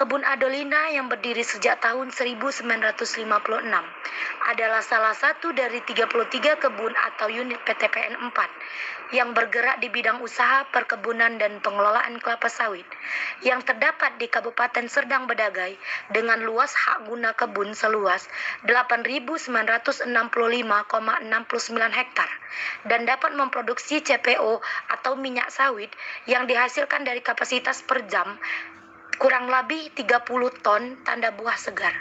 Kebun Adolina yang berdiri sejak tahun 1956 adalah salah satu dari 33 kebun atau unit PTPN 4 yang bergerak di bidang usaha perkebunan dan pengelolaan kelapa sawit yang terdapat di Kabupaten Serdang Bedagai dengan luas hak guna kebun seluas 8.965,69 hektar dan dapat memproduksi CPO atau minyak sawit yang dihasilkan dari kapasitas per jam kurang lebih 30 ton tanda buah segar.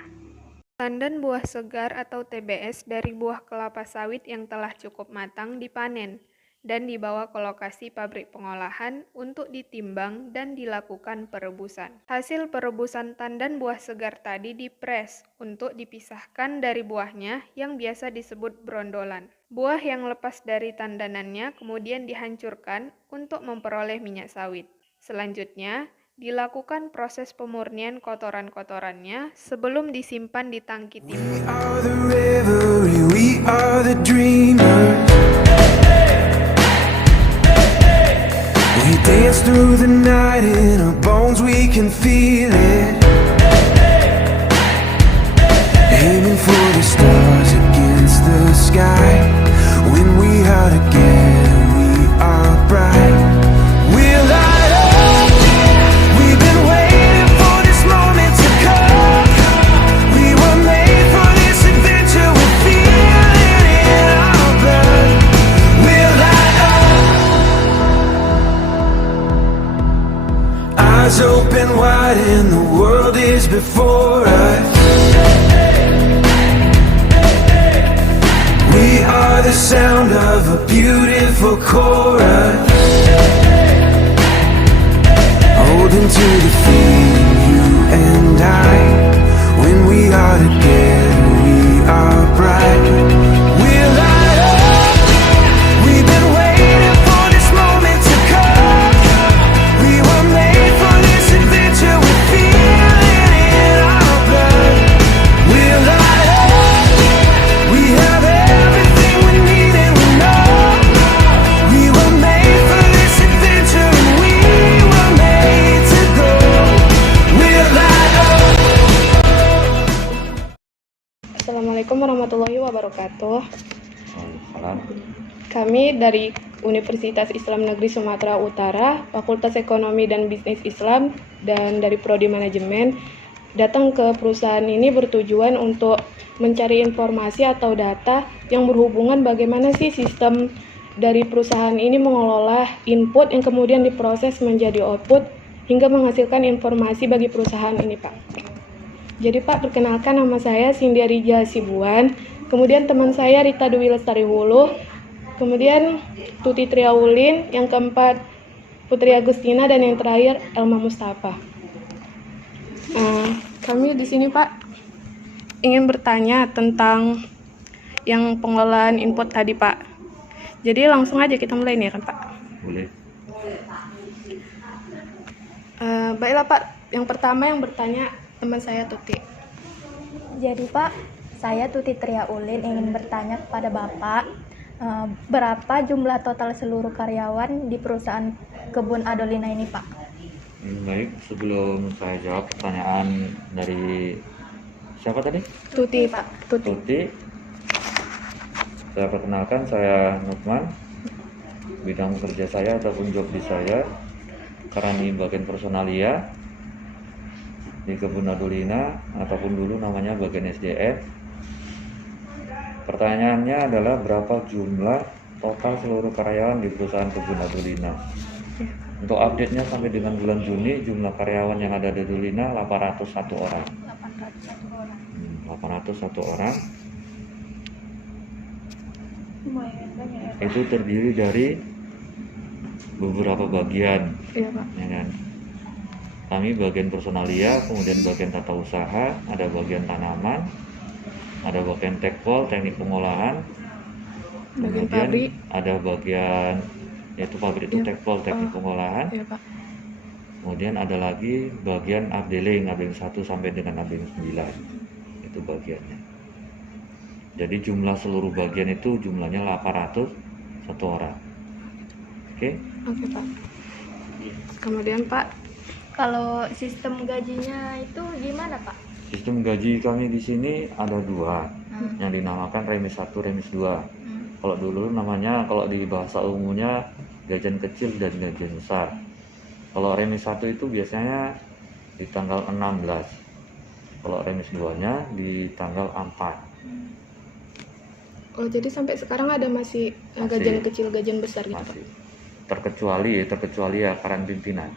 Tandan buah segar atau TBS dari buah kelapa sawit yang telah cukup matang dipanen dan dibawa ke lokasi pabrik pengolahan untuk ditimbang dan dilakukan perebusan. Hasil perebusan tandan buah segar tadi dipres untuk dipisahkan dari buahnya yang biasa disebut brondolan. Buah yang lepas dari tandanannya kemudian dihancurkan untuk memperoleh minyak sawit. Selanjutnya, dilakukan proses pemurnian kotoran-kotorannya sebelum disimpan di tangki timbun. We are the revelry, we are the dreamers. We dance through the night in our bones, we can feel it. Aiming for the stars against the sky. When we are together, we are bright. We'll light up. We've been waiting for this moment to come. We were made for this adventure. We feel it in our blood. We'll light up. Eyes open wide and the world is before us. We are the sound of a beautiful chorus. Holding to the feeling, you and I. When we are together, we are bright. We'll light up. We've been waiting for this moment to come. We were made for this adventure. We feel it in our blood. We'll light up. We have everything we need and we know. We were made for this adventure and we were made to go. We'll light up. Assalamualaikum warahmatullahi wabarakatuh. Salam. Kami dari Universitas Islam Negeri Sumatera Utara, Fakultas Ekonomi dan Bisnis Islam, dan dari Prodi Manajemen, datang ke perusahaan ini bertujuan untuk mencari informasi atau data yang berhubungan bagaimana sih sistem dari perusahaan ini mengelola input yang kemudian diproses menjadi output hingga menghasilkan informasi bagi perusahaan ini, Pak. Jadi Pak, perkenalkan nama saya Sindia Rija Sibuan, kemudian teman saya Rita Dwi Lestari Hulu, kemudian Tuti Triaulin, yang keempat Putri Agustina, dan yang terakhir Elma Mustafa. Kami di sini Pak ingin bertanya tentang yang pengelolaan input tadi Pak. Jadi langsung aja kita mulai nih kan Pak. Boleh. Baiklah Pak, yang pertama yang bertanya teman saya Tuti. Jadi Pak, saya Tuti Triaulin ingin bertanya kepada Bapak, berapa jumlah total seluruh karyawan di perusahaan Kebun Adolina ini Pak? Baik, sebelum saya jawab pertanyaan dari siapa tadi? Tuti Pak, Tuti. Tuti. Saya perkenalkan, saya Nukman. Bidang kerja saya ataupun job di saya karena di bagian personalia di Kebun Adolina ataupun dulu namanya bagian SDM. Pertanyaannya adalah berapa jumlah total seluruh karyawan di perusahaan Kebun Adolina. Untuk update-nya sampai dengan bulan Juni, jumlah karyawan yang ada di Adolina 801 orang. 801 orang. Itu terdiri dari beberapa bagian. Iya Pak. Ya kan? Kami bagian personalia, kemudian bagian tata usaha, ada bagian tanaman, ada bagian tekpol, teknik pengolahan, Bagian kemudian pabrik. ada bagian yaitu pabrik itu Iya. tekpol, teknik pengolahan. Iya Pak. Kemudian ada lagi bagian updeling 1 sampai dengan updeling 9. Itu bagiannya. Jadi jumlah seluruh bagian itu jumlahnya 801 orang. Oke? Oke Pak. Kemudian Pak, Kalau sistem gajinya itu gimana, Pak? Sistem gaji kami di sini ada dua, yang dinamakan remis 1, remis 2. Kalau dulu namanya, kalau di bahasa umumnya gajian kecil dan gajian besar. Kalau remis 1 itu biasanya di tanggal 16. Kalau remis 2-nya di tanggal 4. Oh, jadi sampai sekarang ada masih Masih. gajian kecil, gajian besar gitu, Pak? Masih. Terkecuali ya akaran pimpinan.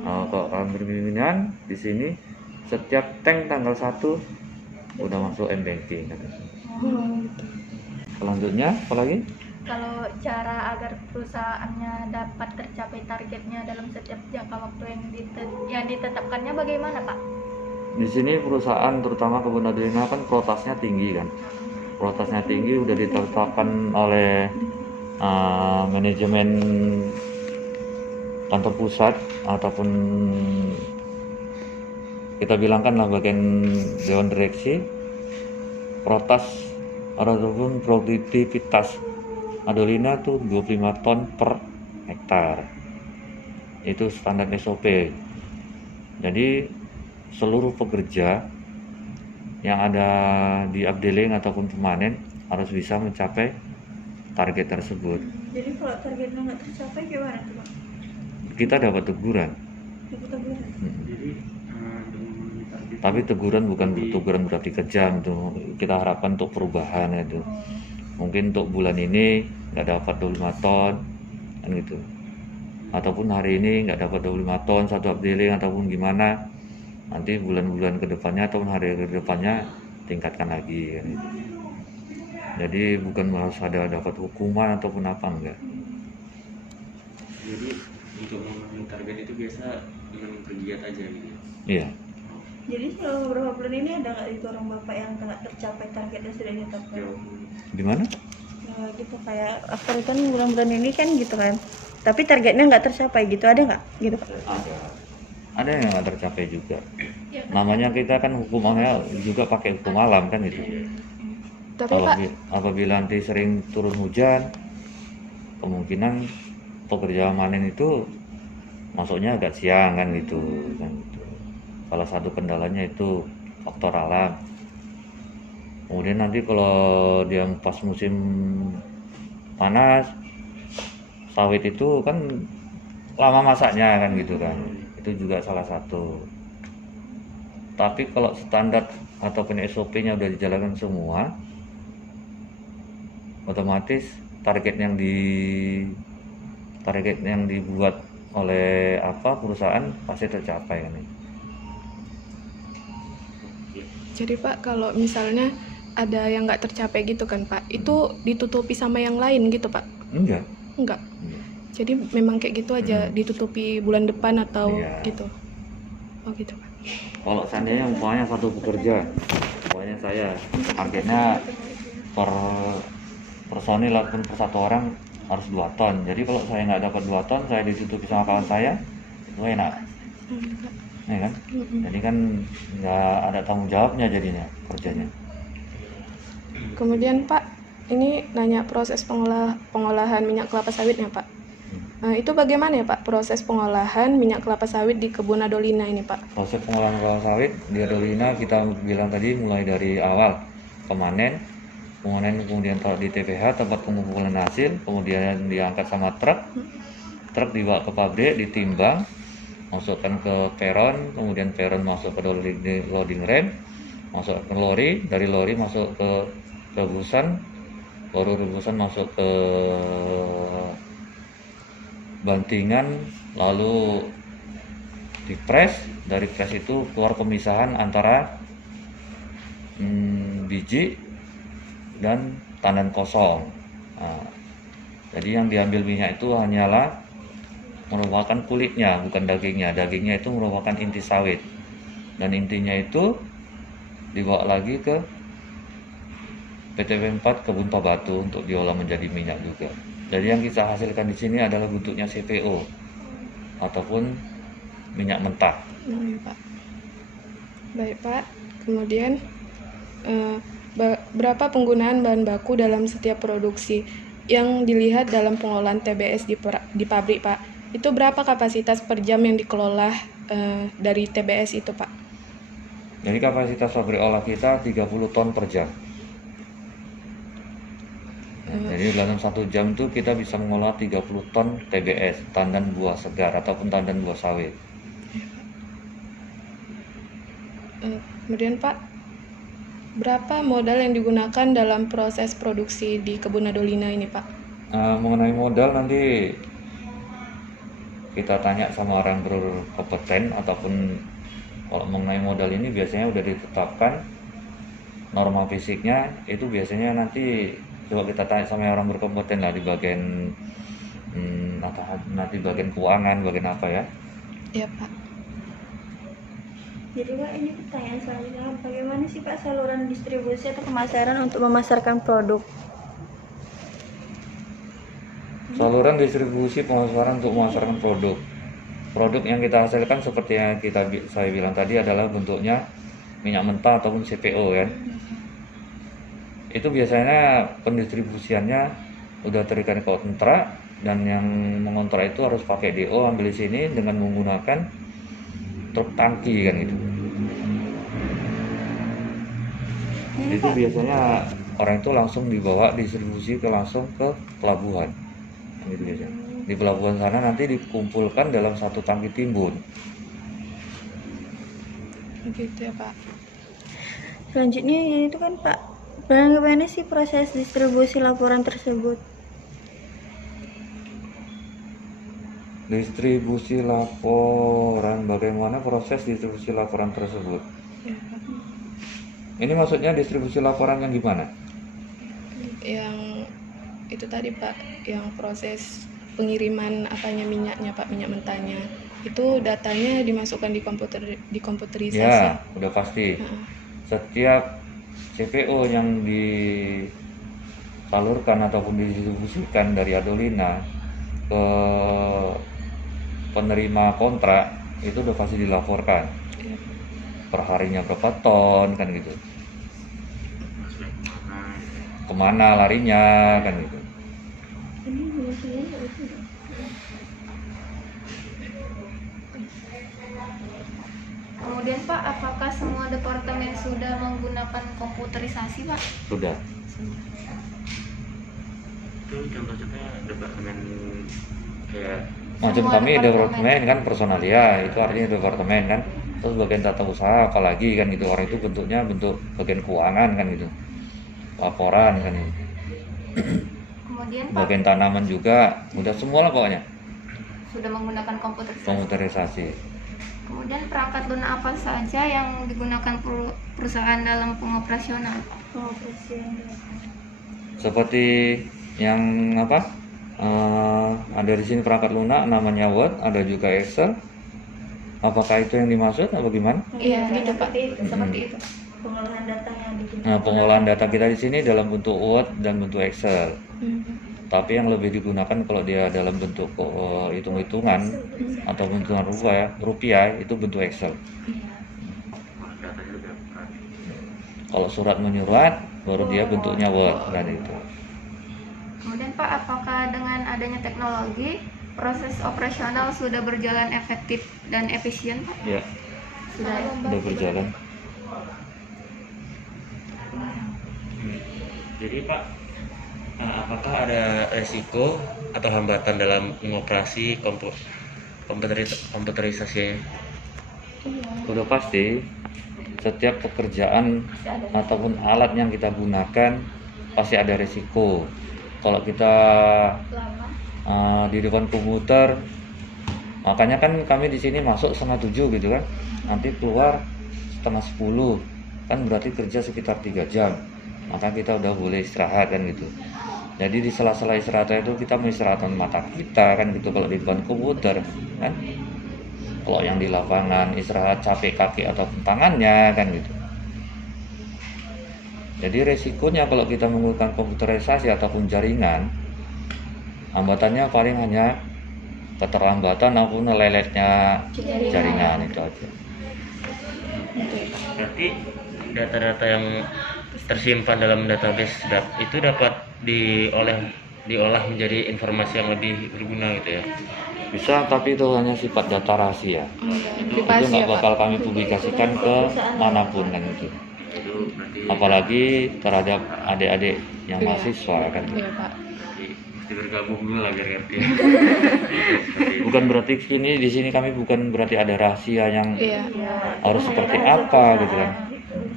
Kalau akaran pimpinan di sini setiap tank tanggal 1 udah masuk M-Banking. Selanjutnya apa lagi? Kalau cara agar perusahaannya dapat tercapai targetnya dalam setiap jangka waktu yang ditetapkannya bagaimana, Pak? Di sini perusahaan terutama Kebun Adelina kan protasnya tinggi kan. Protasnya tinggi udah ditetapkan oleh manajemen kantor pusat ataupun kita bilangkanlah bagian dewan direksi. Protas ataupun produktivitas Adelina tuh 25 ton per hektar. Itu standar SOP. Jadi seluruh pekerja yang ada di updeling ataupun pemanen harus bisa mencapai target tersebut. Jadi kalau targetnya nggak tercapai gimana tuh, Pak? Kita dapat teguran. Dapat teguran. Tapi teguran bukan teguran berarti kejam tuh. Kita harapkan untuk perubahan itu. Mungkin untuk bulan ini nggak dapat 25 ton kan gitu. Ataupun hari ini nggak dapat 25 ton satu updeling ataupun gimana. Nanti bulan-bulan kedepannya ataupun hari kedepannya tingkatkan lagi kan gitu. Jadi bukan harus ada dapat hukuman ataupun apa, enggak. Jadi untuk memenuhi target itu biasa dengan bergiat aja gitu. Iya. Jadi selama beberapa bulan ini ada nggak itu orang bapak yang nggak tercapai target yang sudah ditetapkan? Gimana? Nah, gitu kayak aktor kan bulan-bulan ini kan gitu kan. Tapi targetnya nggak tercapai gitu, ada nggak? Gitu, Pak? Ada yang nggak tercapai juga. Namanya kita kan hukumannya juga pakai hukum alam kan gitu. Tapi Kalau Pak, apabila nanti sering turun hujan, kemungkinan pekerja manen itu masuknya agak siang kan gitu. Salah satu kendalanya itu faktor alam. Kemudian nanti kalau dia pas musim panas, sawit itu kan lama masaknya kan gitu kan. Itu juga salah satu. Tapi kalau standar ataupun SOP-nya udah dijalankan semua, otomatis target yang dibuat oleh perusahaan pasti tercapai kan. jadi Pak, kalau misalnya ada yang nggak tercapai gitu kan Pak, itu ditutupi sama yang lain gitu Pak? Enggak. Enggak. Jadi memang kayak gitu aja, ditutupi bulan depan atau Iya. gitu? Oh gitu Pak. Kalau seandainya umpamanya satu pekerja, umpamanya saya targetnya per personil ataupun per satu orang harus 2 ton. Jadi kalau saya nggak dapat 2 ton, saya ditutupi sama kawan saya, itu enak, ya kan? Jadi kan nggak ada tanggung jawabnya jadinya kerjanya. Kemudian Pak, ini nanya proses pengolahan minyak kelapa sawitnya Pak. Itu bagaimana ya Pak proses pengolahan minyak kelapa sawit di Kebun Adelina ini Pak? Proses pengolahan kelapa sawit di Adelina kita bilang tadi mulai dari awal pemanen, kemudian taruh di TPH tempat pengumpulan hasil, kemudian diangkat sama truk dibawa ke pabrik, ditimbang, masukkan ke peron, kemudian peron masuk ke loading rem, masuk ke lori, dari lori masuk ke rebusan, rebusan masuk ke bantingan, lalu dipres. Dari pres itu keluar pemisahan antara biji dan tandan kosong. Nah, jadi yang diambil minyak itu hanyalah merupakan kulitnya, bukan dagingnya. Dagingnya itu merupakan inti sawit, dan intinya itu dibawa lagi ke PTP 4 Kebun Pabatu untuk diolah menjadi minyak juga. Jadi yang kita hasilkan di sini adalah bentuknya CPO ataupun minyak mentah. Pak. Baik Pak. Kemudian berapa penggunaan bahan baku dalam setiap produksi yang dilihat dalam pengolahan TBS di pabrik Pak? Itu berapa kapasitas per jam yang dikelola dari TBS itu, Pak. Jadi kapasitas pabrik olah kita 30 ton per jam. Jadi dalam 1 jam itu kita bisa mengolah 30 ton TBS, tandan buah segar ataupun tandan buah sawit. Kemudian Pak, berapa modal yang digunakan dalam proses produksi di kebun Adolina ini, Pak? Mengenai modal nanti kita tanya sama orang berkompeten, ataupun kalau mengenai modal ini biasanya udah ditetapkan norma fisiknya, itu biasanya nanti coba kita tanya sama orang berkompeten lah di bagian nanti bagian keuangan, bagian apa ya. Iya, Pak. Jadi Pak, ini pertanyaan selanjutnya, bagaimana sih Pak saluran distribusi atau pemasaran untuk memasarkan produk? Saluran distribusi pemasaran untuk memasarkan produk. Produk yang kita hasilkan seperti yang saya bilang tadi adalah bentuknya minyak mentah ataupun CPO kan. Itu biasanya pendistribusiannya udah terikat kontrak, dan yang mengontrak itu harus pakai DO ambil di sini dengan menggunakan truk tangki kan gitu. Itu biasanya orang itu langsung dibawa distribusi langsung ke pelabuhan. Gitu biasanya. Di pelabuhan sana nanti dikumpulkan dalam satu tangki timbun. Gitu ya, Pak. Selanjutnya itu kan Pak, bagaimana sih proses distribusi laporan tersebut? Distribusi laporan, bagaimana proses distribusi laporan tersebut? Ya, Pak. Ini maksudnya distribusi laporan yang gimana? Yang itu tadi, Pak, yang proses pengiriman minyaknya, Pak, minyak mentahnya. Itu datanya dimasukkan di komputerisasi. Ya, udah pasti. Setiap CPO yang disalurkan ataupun didistribusikan dari Adolina ke penerima kontrak itu udah pasti dilaporkan. Iya. Perharinya berapa ton kan gitu. Kemana larinya kan gitu. Kemudian Pak, apakah semua departemen sudah menggunakan komputerisasi, Pak? Sudah. Itu contoh-contohnya departemen kayak Macam Semua kami departemen. departemen kan personalia, itu artinya departemen kan. Terus bagian tata usaha apalagi kan gitu, orang itu bentuknya bentuk bagian keuangan kan gitu. Laporan kan gitu. Kemudian Pak, Bagian tanaman juga, udah semua lah pokoknya. sudah menggunakan komputerisasi. Komputerisasi. Kemudian perangkat lunak apa saja yang digunakan perusahaan dalam pengoperasional? Seperti yang apa? Ada di sini perangkat lunak namanya Word, ada juga Excel. Apakah itu yang dimaksud atau gimana? Iya, gitu Pak. Seperti itu. Pengolahan data yang digunakan. Nah, pengolahan data kita di sini dalam bentuk Word dan bentuk Excel. Tapi yang lebih digunakan kalau dia dalam bentuk hitung-hitungan atau hitungan rupiah itu bentuk Excel. datanya juga Kalau surat menyurat baru dia bentuknya Word dan itu. Kemudian Pak, apakah dengan adanya teknologi proses operasional sudah berjalan efektif dan efisien, Pak? Ya, Sudah ya? udah berjalan. Jadi Pak, apakah ada resiko atau hambatan dalam mengoperasi komputerisasi? Udah pasti setiap pekerjaan ataupun alat yang kita gunakan pasti ada resiko. Kalau kita di depan komputer, makanya kan kami di sini masuk 6:30 gitu kan, nanti keluar 9:30, kan berarti kerja sekitar 3 jam. Maka kita udah boleh istirahat kan gitu. Jadi di sela-sela istirahat itu kita mengistirahatkan mata kita kan gitu kalau di depan komputer kan. Kalau yang di lapangan istirahat capek kaki atau tangannya kan gitu. Jadi resikonya kalau kita menggunakan komputerisasi ataupun jaringan, hambatannya paling hanya keterlambatan maupun leletnya jaringan itu aja. Berarti data-data yang tersimpan dalam database itu dapat diolah menjadi informasi yang lebih berguna gitu ya. Bisa, tapi itu hanya sifat data rahasia. Itu Privasi nggak ya, Pak? bakal kami publikasikan ke manapun kan itu. Itu berarti Apalagi terhadap adik-adik yang Iya. mahasiswa kan. Iya, Pak. berarti mesti bergabung dulu lah biar ngerti ya. Seperti itu. Bukan berarti di sini kami bukan berarti ada rahasia yang Iya. harus seperti apa gitu kan.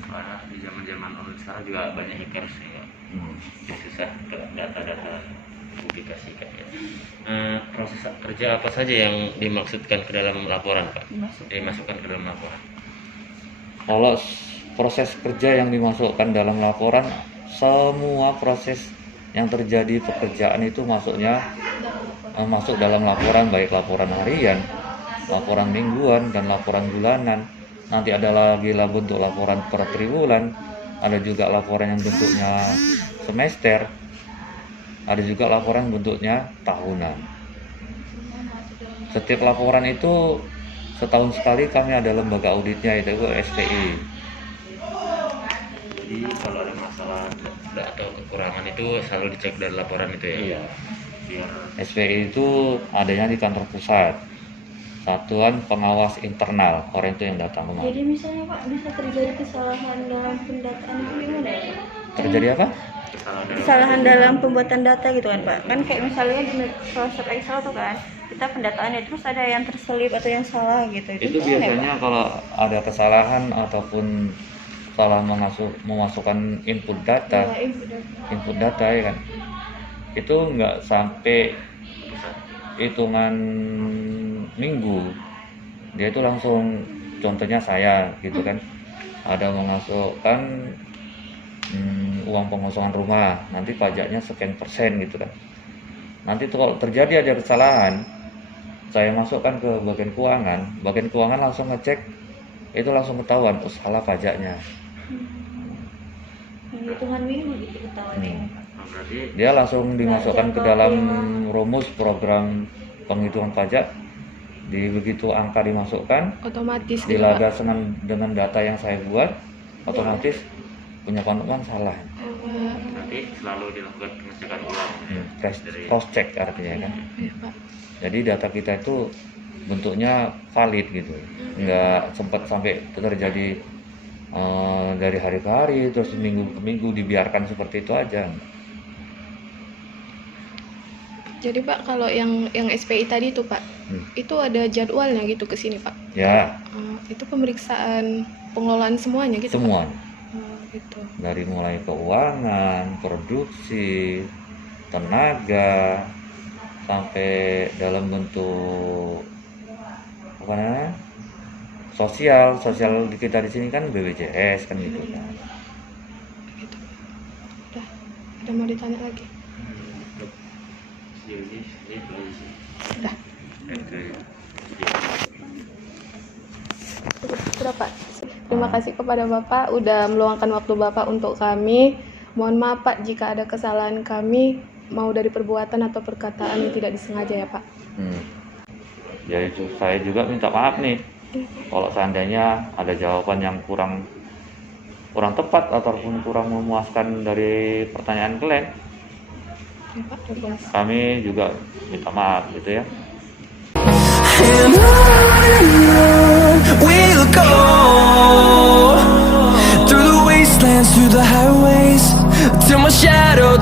Soalnya di zaman online sekarang juga banyak hackers ya. Hmm. Jadi susah ke data-data publikasikan ya. Proses kerja apa saja yang dimaksudkan ke dalam laporan, Pak? Dimasukkan ke dalam laporan. Kalau proses kerja yang dimasukkan dalam laporan, semua proses yang terjadi pekerjaan itu masuk dalam laporan, baik laporan harian, laporan mingguan, dan laporan bulanan. Nanti ada lagi bentuk laporan per triwulan, ada juga laporan yang bentuknya semester, ada juga laporan bentuknya tahunan. Setiap laporan itu setahun sekali kami ada lembaga auditnya, itu SPI. Jadi kalau ada masalah atau kekurangan itu selalu dicek dari laporan itu ya. Iya. Biar SPI itu adanya di kantor pusat, Satuan Pengawas Internal, orang itu yang datang Jadi kemarin. misalnya Pak bisa terjadi kesalahan dalam pendataan itu gimana ya? Terjadi apa? Kesalahan dalam pembuatan data gitu kan Pak. Kan kayak misalnya di Microsoft Excel tuh kan, kita pendataannya terus ada yang terselip atau yang salah gitu. Itu gimana ya, biasanya kalau ada kesalahan ataupun salah memasukkan input Pak? data, Ya, input data ya kan, itu nggak sampai hitungan minggu, dia itu langsung, contohnya saya gitu kan, ada memasukkan uang pengosongan rumah, nanti pajaknya sekian persen gitu kan. Nanti tuh kalau terjadi ada kesalahan, saya masukkan ke bagian keuangan langsung ngecek, itu langsung ketahuan, oh salah pajaknya. yang hitungan minggu gitu ketahuannya. Nah, berarti Dia langsung dimasukkan ke dalam rumus program penghitungan pajak, begitu angka dimasukkan, Otomatis gitu, Pak. dilagas dengan data yang saya buat, otomatis punya komitmen salah. nanti selalu dilakukan pengecekan ulang Cross check artinya kan. Iya, Pak. Jadi data kita itu bentuknya valid gitu, nggak sempat sampai terjadi dari hari ke hari terus minggu ke minggu dibiarkan seperti itu aja. Jadi Pak, kalau yang SPI tadi itu Pak, itu ada jadwalnya gitu ke sini Pak. Ya, Itu pemeriksaan pengelolaan semuanya gitu. semua Pak? Gitu. dari mulai keuangan, produksi, tenaga, sampai dalam bentuk apa namanya, sosial di kita di sini kan BPJS kan gitu kan. Gitu. Udah, ada mau ditanya lagi? sejauh ini belum sih. Udah. Oke. Sudah Pak. Terima kasih kepada Bapak udah meluangkan waktu Bapak untuk kami. Mohon maaf Pak jika ada kesalahan kami, mau dari perbuatan atau perkataan yang tidak disengaja ya Pak. Jadi saya juga minta maaf nih kalau seandainya ada jawaban yang kurang tepat ataupun kurang memuaskan dari pertanyaan kalian. Ya Pak, terima kasih. Kami juga minta maaf gitu ya. And on we'll go, through the wastelands, through the highways, till my shadow